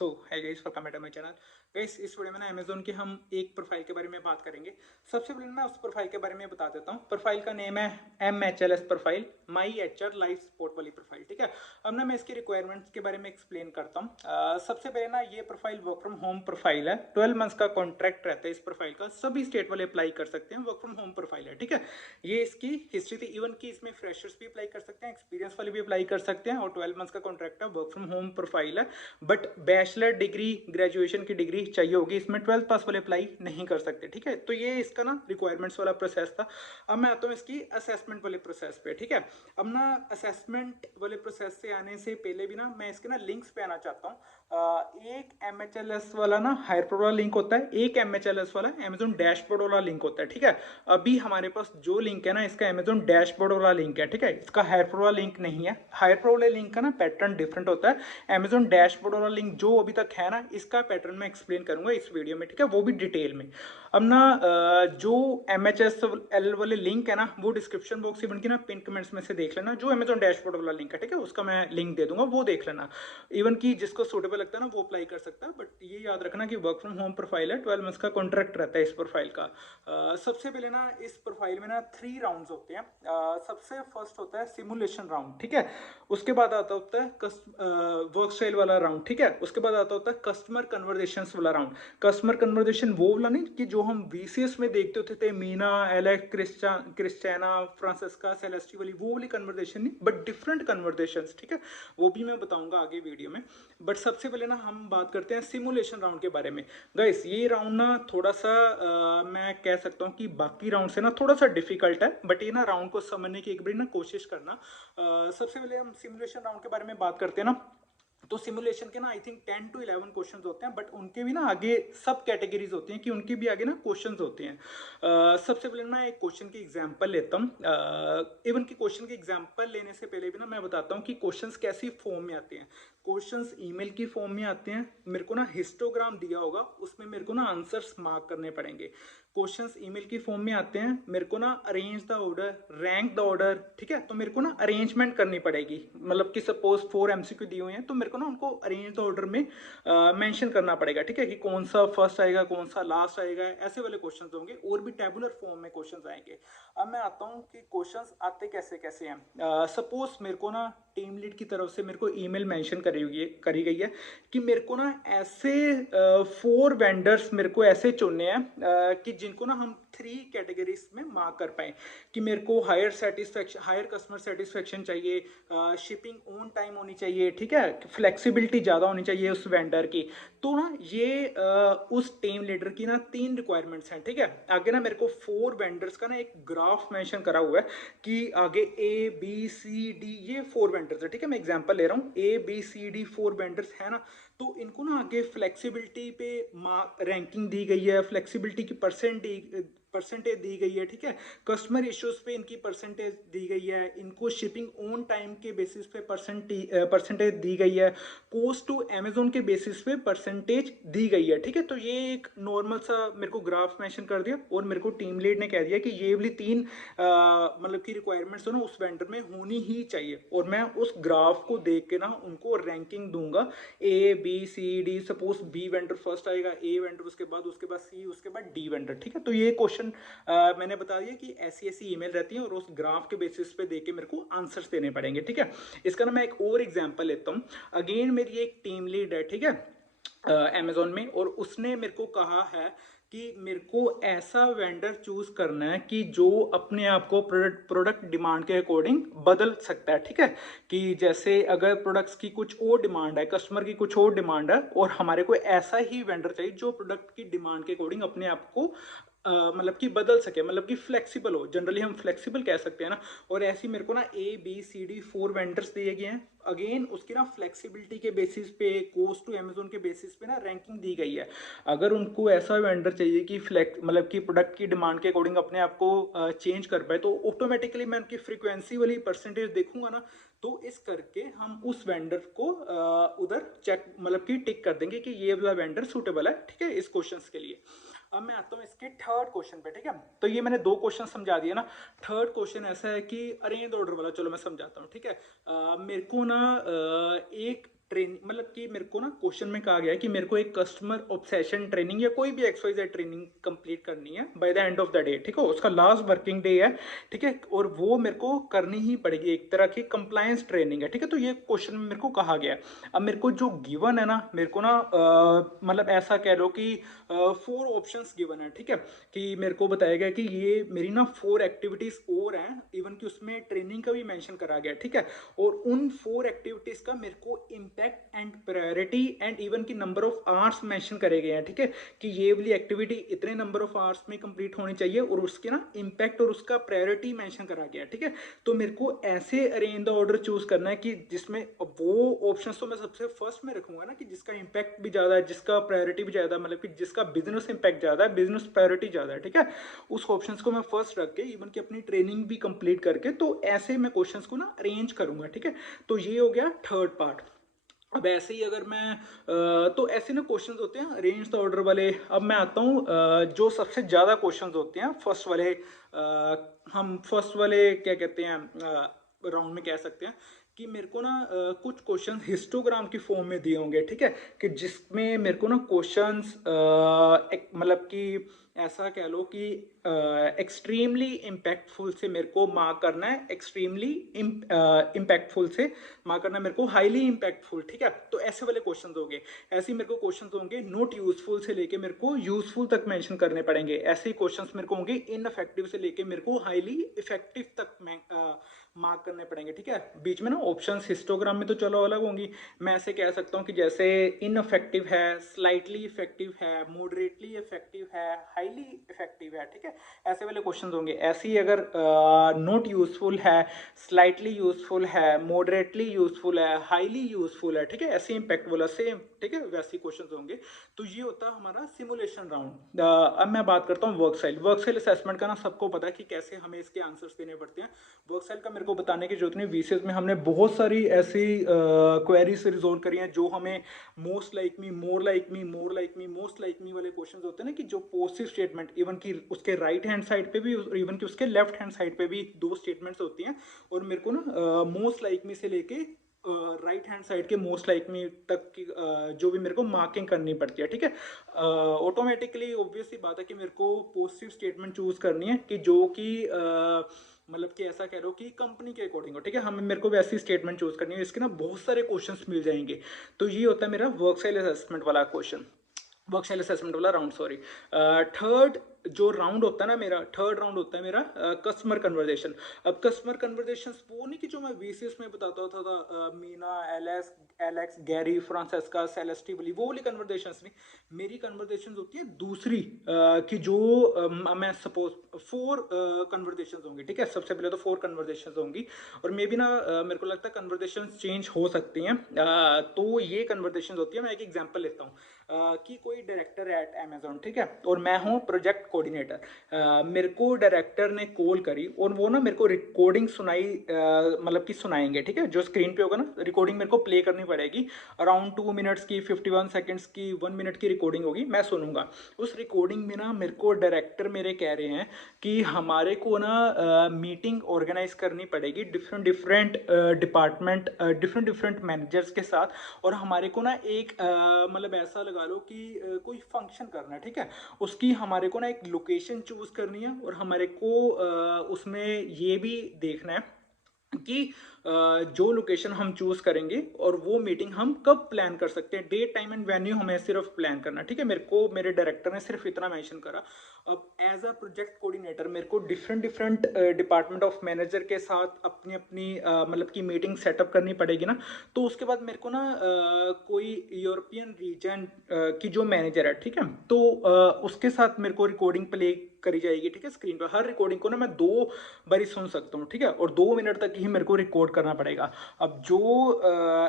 So hi guys, welcome back to my channel. Guys, इस video में ना Amazon की हम एक प्रोफाइल के बारे में बात करेंगे। सबसे पहले मैं उस प्रोफाइल के बारे में बता देता हूँ। प्रोफाइल का नेम है MHLS प्रोफाइल, माई एचआर लाइव सपोर्ट वाली प्रोफाइल। ठीक है, अब ना मैं इसकी रिक्वायरमेंट्स के बारे में एक्सप्लेन करता हूँ। सबसे पहले ना ये profile work from home profile है। 12 मंथ्स का कॉन्ट्रैक्ट रहता है इस प्रोफाइल का। सभी स्टेट वाले अप्लाई कर सकते हैं। वर्क फ्रॉम होम प्रोफाइल है। ठीक है, ये इसकी हिस्ट्री थी। इवन की इसमें फ्रेशर्स भी अप्लाई कर सकते हैं, एक्सपीरियंस वाले भी अप्लाई कर सकते हैं। और 12 मंथ्स का कॉन्ट्रैक्ट है, वर्क फ्रॉम होम प्रोफाइल है। बट बैचलर डिग्री, ग्रेजुएशन की डिग्री चाहिए होगी इसमें। 12th पास वाले अप्लाई नहीं कर सकते। ठीक है, तो ये इसका ना रिक्वायरमेंट्स वाला प्रोसेस था। अब मैं आता हूँ इसकी असेसमेंट वाले प्रोसेस पे। ठीक है, अब ना असेसमेंट वाले प्रोसेस से आने से पहले भी ना मैं इसके ना लिंक्स पे आना चाहता हूँ। एक MHLS वाला ना हायर प्रो वाला लिंक होता है, एक MHLS वाला अमेजोन डैशबोर्ड वाला लिंक होता है। ठीक है, अभी हमारे पास जो लिंक है ना, इसका अमेजोन डैशबोर्ड वाला लिंक है। ठीक है, इसका हायर प्रो वाला लिंक नहीं है। हायर प्रो वाले लिंक का ना पैटर्न डिफरेंट होता है। अमेजोन डैशबोर्ड वाला लिंक जो अभी तक है ना, इसका पैटर्न मैं एक्सप्लेन करूंगा इस वीडियो में। ठीक है, वो भी डिटेल में। अब ना जो MHSL वाले लिंक है ना, वो डिस्क्रिप्शन बॉक्स इवन की ना पिन कमेंट्स में से देख लेना। जो अमेजोन डैशबोर्ड वाला लिंक है, ठीक है, उसका मैं लिंक दे दूंगा, वो देख लेना। इवन की जिसको सूटेबल लगता है ना, वो अप्लाई कर सकता है। बट ये याद रखना कि वर्क फ्रॉम होम प्रोफाइल है, 12 मंथ्स का कॉन्ट्रैक्ट रहता है इस प्रोफाइल का। सबसे पहले ना इस प्रोफाइल में ना 3 राउंड्स होते हैं। सबसे फर्स्ट होता है सिमुलेशन राउंड। ठीक है, उसके बाद आता होता है वर्क स्टाइल वाला राउंड। ठीक है, उसके बाद आता होता है कस्टमर कन्वर्जेशन वाला राउंड। कस्टमर कन्वर्जेशन वो वाला नहीं कि जो हम VCS में देखते होते थे, Meena, Alex, Christiana, Francesca, Celeste वाली, वो वाली कन्वर्जेशन नहीं, बट डिफरेंट कन्वर्जेशन। ठीक है, वो भी मैं बताऊंगा आगे वीडियो में। बट सबसे पहले ना हम बात करते हैं सिमुलेशन राउंड के बारे में। गाइस, ये राउंड ना थोड़ा सा मैं कह सकता हूँ कि बाकी राउंड से ना थोड़ा सा डिफिकल्ट है। बट ये ना राउंड को समझने की एक बार ना कोशिश करना। सबसे पहले हम सिमुलेशन राउंड के बारे में बात करते हैं ना, तो सिमुलेशन के ना आई थिंक 10 to 11 क्वेश्चंस होते हैं। बट उनके भी ना आगे सब कैटेगरीज होती हैं कि उनके भी आगे ना क्वेश्चंस होते हैं। सबसे पहले मैं एक क्वेश्चन की एग्जांपल लेता हूँ। इवन की क्वेश्चन की एग्जांपल लेने से पहले भी ना मैं बताता हूँ कि क्वेश्चंस कैसी फॉर्म में आते हैं। क्वेश्चंस ईमेल की फॉर्म में आते हैं। मेरे को ना हिस्टोग्राम दिया होगा, उसमें मेरे को ना आंसर्स मार्क करने पड़ेंगे। क्वेश्चंस ईमेल की फॉर्म में आते हैं। मेरे को ना arrange the order, rank the order. ठीक है, तो मेरे को ना अरेंजमेंट करनी पड़ेगी। मतलब कि सपोज 4 MCQ दिए हुए हैं, तो मेरे को ना उनको अरेंज द ऑर्डर में मेंशन करना पड़ेगा। ठीक है, कि कौन सा फर्स्ट आएगा, कौन सा लास्ट आएगा, ऐसे वाले क्वेश्चंस होंगे। और भी टेबुलर फॉर्म में क्वेश्चंस आएंगे। अब मैं आता हूँ कि क्वेश्चंस आते कैसे कैसे हैं। सपोज मेरे को ना टीम लीड की तरफ से मेरे को ईमेल मेंशन करी गई है कि मेरे को ना ऐसे 4 वेंडर्स मेरे को ऐसे चुनने हैं कि जिनको ना हम 3 कैटेगरीज में मार्क कर पाए। कि मेरे को हायर कस्टमर सेटिस्फेक्शन चाहिए, शिपिंग ऑन टाइम होनी चाहिए। ठीक है, फ्लेक्सिबिलिटी ज़्यादा होनी चाहिए उस वेंडर की। तो ना ये उस टीम लीडर की ना 3 रिक्वायरमेंट्स हैं। ठीक है, आगे ना मेरे को 4 वेंडर्स का ना एक ग्राफ मेंशन करा हुआ है कि आगे ABCD ये 4 वेंडर्स है। ठीक है, मैं एग्जांपल ले रहा हूँ, ABCD 4 वेंडर्स है ना। तो इनको ना आगे फ्लेक्सिबिलिटी पे रैंकिंग दी गई है, फ्लेक्सिबिलिटी की परसेंटेज दी गई है। ठीक है, कस्टमर इश्यूज पे इनकी परसेंटेज दी गई है। इनको शिपिंग ऑन टाइम के बेसिस पे परसेंटेज दी गई है। कोस्ट टू अमेजोन के बेसिस पे परसेंटेज दी गई है। ठीक है, तो ये एक नॉर्मल सा मेरे को ग्राफ मेंशन कर दिया। और मेरे को टीम लीड ने कह दिया कि ये वाली 3 मतलब की रिक्वायरमेंट्स हो ना उस वेंडर में होनी ही चाहिए। और मैं उस ग्राफ को देख के ना उनको रैंकिंग दूंगा, ABCD। Suppose B vendor first आएगा, A वेंडर उसके बाद C, उसके बाद D वेंडर। ठीक है, तो ये क्वेश्चन मैंने बता दिया कि ऐसी ऐसी ईमेल रहती है और उस ग्राफ के बेसिस पे देके मेरे को आंसर्स देने पड़ेंगे। ठीक है, इसका ना मैं एक और एग्जांपल लेता हूँ। अगेन मेरी एक टीम लीड है। ठीक है, अमेजोन में, और उसने मेरे को कहा है कि मेरे को ऐसा वेंडर चूज करना है कि जो अपने आप को प्रोडक्ट डिमांड के अकॉर्डिंग बदल सकता है। ठीक है, कि जैसे अगर प्रोडक्ट्स की कुछ और डिमांड है, कस्टमर की कुछ और डिमांड है, और हमारे को ऐसा ही वेंडर चाहिए जो प्रोडक्ट की डिमांड के अकॉर्डिंग अपने आप को मतलब कि बदल सके, मतलब कि फ्लेक्सिबल हो। जनरली हम फ्लेक्सिबल कह सकते हैं ना। और ऐसी मेरे को ना ABCD 4 वेंडर्स दिए गए हैं। अगेन उसकी ना फ्लेक्सिबिलिटी के बेसिस पे, कोस्ट टू अमेजोन के बेसिस पे ना रैंकिंग दी गई है। अगर उनको ऐसा वेंडर चाहिए कि मतलब कि प्रोडक्ट की डिमांड के अकॉर्डिंग अपने आप को चेंज कर पाए, तो ऑटोमेटिकली मैं उनकी फ्रीक्वेंसी वाली परसेंटेज देखूंगा ना। तो इस करके हम उस वेंडर को उधर चेक मतलब कि टिक कर देंगे कि ये वाला वेंडर सूटेबल है। ठीक है, इस क्वेश्चन के लिए। अब मैं आता हूँ इसके थर्ड क्वेश्चन पे। ठीक है, तो ये मैंने 2 क्वेश्चन समझा दिए ना। थर्ड क्वेश्चन ऐसा है कि अरेंज ऑर्डर वाला, चलो मैं समझाता हूँ। ठीक है, मेरे को ना एक ट्रेनिंग, मतलब कि मेरे को ना क्वेश्चन में कहा गया है कि मेरे को एक कस्टमर ऑब्सेशन ट्रेनिंग या कोई भी XYZ ट्रेनिंग कंप्लीट करनी है by the end of the day, ठीक है, उसका लास्ट वर्किंग डे है, ठीक है, और वो मेरे को करनी ही पड़ेगी, एक तरह की कंप्लायंस ट्रेनिंग है, ठीक है। तो ये क्वेश्चन में मेरे को कहा गया है। अब मेरे को जो गिवन है ना, मेरे को ना मतलब ऐसा कह लो कि 4 ऑप्शंस गिवन है, ठीक है, कि मेरे को बताया गया कि ये मेरी ना 4 एक्टिविटीज और हैं, इवन कि उसमें ट्रेनिंग का भी मेंशन करा गया, ठीक है, और उन 4 एक्टिविटीज का मेरे को impact and priority and even की नंबर ऑफ आवर्स मेंशन करे गए हैं, ठीक है, कि ये वाली एक्टिविटी इतने नंबर ऑफ आवर्स में कंप्लीट होनी चाहिए और उसके ना इम्पैक्ट और उसका प्रायोरिटी मेंशन करा गया, ठीक है। तो मेरे को ऐसे अरेंज द ऑर्डर चूज करना है कि जिसमें वो ऑप्शंस तो मैं सबसे फर्स्ट में रखूंगा ना, कि जिसका इम्पैक्ट भी ज्यादा है, जिसका प्रायोरिटी भी ज्यादा, मतलब कि जिसका बिजनेस इम्पैक्ट ज्यादा है, बिजनेस प्रायोरिटी ज्यादा है, ठीक है, उस ऑप्शंस को मैं फर्स्ट रख के इवन की अपनी ट्रेनिंग भी कंप्लीट करके, तो ऐसे मैं क्वेश्चंस को ना अरेंज करूंगा, ठीक है। तो ये हो गया थर्ड पार्ट। अब ऐसे ही अगर मैं तो ऐसे ना क्वेश्चंस होते हैं अरेंज द ऑर्डर वाले। अब मैं आता हूँ जो सबसे ज़्यादा क्वेश्चंस होते हैं फर्स्ट वाले, हम फर्स्ट वाले क्या कहते हैं राउंड में कह सकते हैं कि मेरे को ना कुछ क्वेश्चन हिस्टोग्राम की फॉर्म में दिए होंगे, ठीक है, कि जिसमें मेरे को ना क्वेश्चंस मतलब कि ऐसा कह लो कि एक्सट्रीमली इम्पैक्टफुल से मेरे को मार्क करना है, एक्सट्रीमली इम्पैक्टफुल से मार्क करना है मेरे को हाईली इम्पैक्टफुल, ठीक है। तो ऐसे वाले क्वेश्चंस होंगे, ऐसे ही मेरे को क्वेश्चंस होंगे नॉट यूजफुल से लेके मेरे को यूजफुल तक मेंशन करने पड़ेंगे। ऐसे ही क्वेश्चंस मेरे को होंगे इनफेक्टिव से लेके मेरे को हाईली इफेक्टिव तक मार्क करने पड़ेंगे, ठीक है। बीच में ना ऑप्शंस हिस्टोग्राम में तो चलो अलग होंगी, मैं ऐसे कह सकता हूँ कि जैसे इनफेक्टिव है, स्लाइटली इफेक्टिव है, मॉडरेटली इफेक्टिव है, हाईली इफेक्टिव है, ठीक है, ऐसे वाले क्वेश्चंस होंगे। ऐसे ही अगर नॉट यूजफुल है, स्लाइटली यूजफुल है, मॉडरेटली यूजफुल है, हाईली यूजफुल है, ठीक है, ऐसे इम्पैक्ट वाला सेम, ठीक है, वैसे क्वेश्चंस होंगे। तो ये होता है हमारा सिमुलेशन राउंड। अब मैं बात करता हूँ work style. Work style assessment का ना सबको पता है कि कैसे हमें इसके आंसर्स देने पड़ते हैं। वर्क स्टाइल का मेरे को बताने की जरूरत नहीं, VCS में हमने बहुत सारी ऐसी क्वेरीज रिजोल्व करी हैं जो हमें most like me, more like me, more like me, most like me वाले क्वेश्चंस होते हैं ना, कि जो पॉजिटिव स्टेटमेंट इवन की उसके राइट हैंड साइड पे भी इवन की उसके लेफ्ट हैंड साइड पे भी 2 स्टेटमेंट्स होती हैं, और मेरे को ना मोस्ट लाइक मी से लेके राइट हैंड साइड के मोस्ट लाइक मी तक की जो भी मेरे को मार्किंग करनी पड़ती है, ठीक है। ऑटोमेटिकली ऑब्वियसली बात है कि मेरे को पॉजिटिव स्टेटमेंट चूज करनी है कि जो कि मतलब कि ऐसा कह लो कि कंपनी के अकॉर्डिंग हो, ठीक है, हमें मेरे को भी ऐसी स्टेटमेंट चूज करनी है, इसके ना बहुत सारे क्वेश्चंस मिल जाएंगे। तो ये होता है मेरा वर्क स्टाइल असेसमेंट वाला क्वेश्चन, वर्क स्टाइल असेसमेंट वाला राउंड, सॉरी। थर्ड जो राउंड होता है ना मेरा, थर्ड राउंड होता है मेरा कस्टमर कन्वर्जेशन। अब कस्टमर कन्वर्जेशन वो नहीं कि जो मैं VCS में बताता होता था, मीना, एलेक्स, गैरी, फ्रांसेस्का, सेलेस्टी, वो वाली कन्वर्जेशंस नहीं, मेरी कन्वर्जेशंस होती है दूसरी कि जो मैं सपोज 4 कन्वर्जेशंस होंगी, ठीक है, सबसे पहले तो 4 कन्वर्जेशंस होंगी, और मे भी ना मेरे को लगता है कन्वर्जेशंस चेंज हो सकती हैं। तो ये कन्वर्जेशंस होती है, मैं एक एग्जांपल लेता हूँ कि कोई डायरेक्टर है एट अमेजोन, ठीक है, और मैं हूँ प्रोजेक्ट कोऑर्डिनेटर। मेरे को डायरेक्टर ने कॉल करी और वो ना मेरे को रिकॉर्डिंग सुनाई, मतलब कि सुनाएंगे, ठीक है, जो स्क्रीन पे होगा ना रिकॉर्डिंग मेरे को प्ले करनी पड़ेगी, अराउंड 2 मिनट्स की, 51 सेकेंड्स की, 1 मिनट की रिकॉर्डिंग होगी, मैं सुनूंगा। उस रिकॉर्डिंग में ना मेरे को डायरेक्टर मेरे कह रहे हैं कि हमारे को ना मीटिंग ऑर्गेनाइज करनी पड़ेगी different different department, different different managers के साथ, और हमारे को ना एक मतलब ऐसा लगा लो कि कोई फंक्शन करना है, ठीक है, उसकी हमारे को ना एक लोकेशन चूज करनी है, और हमारे को उसमें ये भी देखना है कि जो लोकेशन हम चूज करेंगे और वो मीटिंग हम कब प्लान कर सकते हैं, डेट टाइम एंड वेन्यू हमें सिर्फ प्लान करना, ठीक है। मेरे को मेरे डायरेक्टर ने सिर्फ इतना मेंशन करा। अब एज अ प्रोजेक्ट कोऑर्डिनेटर मेरे को different different department of manager के साथ अपनी अपनी मतलब की मीटिंग सेटअप करनी पड़ेगी ना। तो उसके बाद मेरे को ना कोई यूरोपियन रीजन की जो मैनेजर है, ठीक है, तो उसके साथ मेरे को रिकॉर्डिंग प्ले करी जाएगी, ठीक है, स्क्रीन पर। हर रिकॉर्डिंग को ना मैं 2 बारी सुन सकता हूँ, ठीक है, और 2 मिनट तक ही मेरे को रिकॉर्ड करना पड़ेगा। अब जो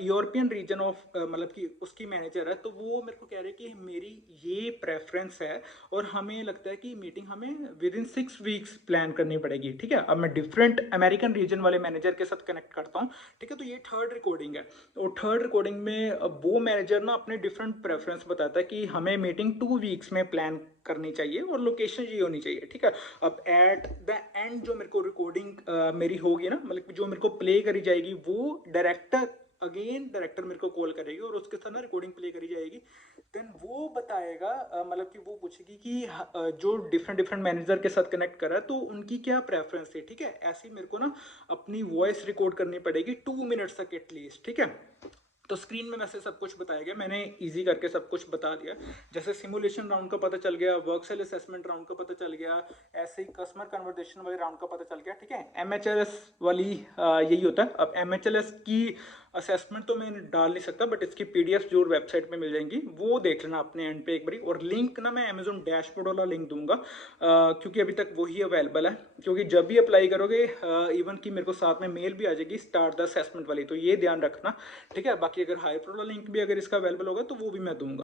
यूरोपियन रीजन ऑफ मतलब कि उसकी मैनेजर है, तो वो मेरे को कह रहे हैं कि मेरी ये प्रेफरेंस है और हमें लगता है कि मीटिंग हमें विद इन 6 वीक्स प्लान करनी पड़ेगी, ठीक है। अब मैं डिफरेंट अमेरिकन रीजन वाले मैनेजर के साथ कनेक्ट करता हूँ, ठीक है। तो ये थर्ड रिकॉर्डिंग है, और थर्ड रिकॉर्डिंग में वो मैनेजर ना अपने डिफरेंट प्रेफरेंस बताता है कि हमें मीटिंग 2 वीक्स में प्लान करनी चाहिए और लोकेशन ये होनी चाहिए, ठीक है। अब एट द एंड जो मेरे को रिकॉर्डिंग मेरी होगी ना, मतलब जो मेरे को प्ले करी जाएगी, वो डायरेक्टर अगेन डायरेक्टर मेरे को कॉल करेगी और उसके साथ ना रिकॉर्डिंग प्ले करी जाएगी। देन वो बताएगा मतलब कि वो पूछेगी कि जो डिफरेंट डिफरेंट मैनेजर के साथ कनेक्ट करा तो उनकी क्या प्रेफरेंस है, ठीक है। ऐसे ही मेरे को ना अपनी वॉइस रिकॉर्ड करनी पड़ेगी 2 मिनट्स तक एटलीस्ट, ठीक है। तो स्क्रीन में वैसे सब कुछ बताया गया, मैंने इजी करके सब कुछ बता दिया। जैसे सिमुलेशन राउंड का पता चल गया, वर्क सेल असेसमेंट राउंड का पता चल गया, ऐसे ही कस्टमर कन्वर्सेशन वाले राउंड का पता चल गया, ठीक है। एमएचएलएस वाली यही होता है। अब एमएचएलएस की असेसमेंट तो मैं डाल नहीं सकता, बट इसकी पीडीएफ जो वेबसाइट पे मिल जाएंगी वो देख लेना अपने एंड पे एक बारी। और लिंक ना मैं अमेजोन डैशबोर्ड वाला लिंक दूंगा, क्योंकि अभी तक वही अवेलेबल है। क्योंकि जब भी अप्लाई करोगे इवन कि मेरे को साथ में मेल भी आ जाएगी स्टार्ट द असेसमेंट वाली, तो ये ध्यान रखना, ठीक है। बाकी अगर हाई प्रो वाला लिंक भी अगर इसका अवेलेबल होगा तो वो भी मैं दूंगा।